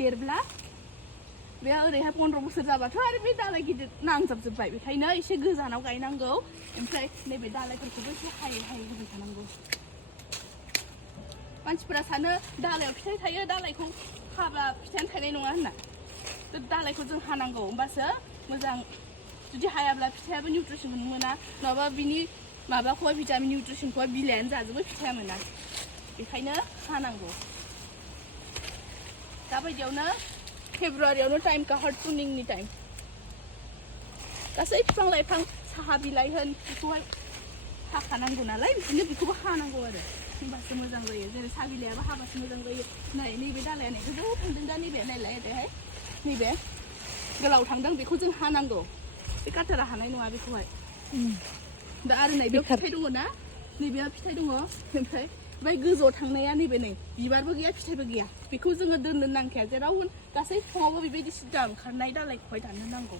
देरब्ला बे ओरैहाय 15 बोसोर जाबाथ' आरो बे दालाय गिदिर नांजाबजोब्बाय बेखायनो एसे गोजानाव गायनांगौ ओमफ्राय नैबे दालायफोरखौबो एसे हायै हायै होबाय थानांगौ मानसिफोरा सानो दालायाव फिथाइ थायो दालायखौ हाबा फिथाइयानो थायनाय नङा होनना दालायखौ जों हानांगौ होमबासो मोजां जुदि हायाब्ला फिथाइयाबो निउट्रिसन मोना नङाबा बिनि माबाखौहाय भिटामिन निउट्रिसनखौहाय बिलाइयानो जाजोबो फिथाइया मोना बेखायनो हानांगौ दाबायदियावनो फेब्रुवारियावनो टाइमखा हार्ट पुनिंनि टाइम गासै बिफां लाइफां साहा बिलाइ होन बेखौहाय हाखानांगौ नालाय बिदिनो बेखौबो हानांगौ आरो होमबासो मोजां जायो जेरै साहा बिलाइयाबो हाबासो मोजां जायो नै नैबे दालाया नै गोजौ थांदों दा नैबे नायलाय ओरैहाय नैबे गोलाव थांदों बेखौ जों हानांगौ बे काटारा हानाय नङा बेखौहाय दा आरो नैबेयाव फिथाइ दङ ना नैबेयाव फिथाइ दङ ओमफ्राय बै गोजौआव थांनाया नैबे नै बिबारबो गैया फिथाइबो गैया बेखौ जोङो दोननो नांखाया जेराव गासै बिफाङावबो बेबायदि सिदा ओंखारनाय दालायखौहाय दाननो नांगौ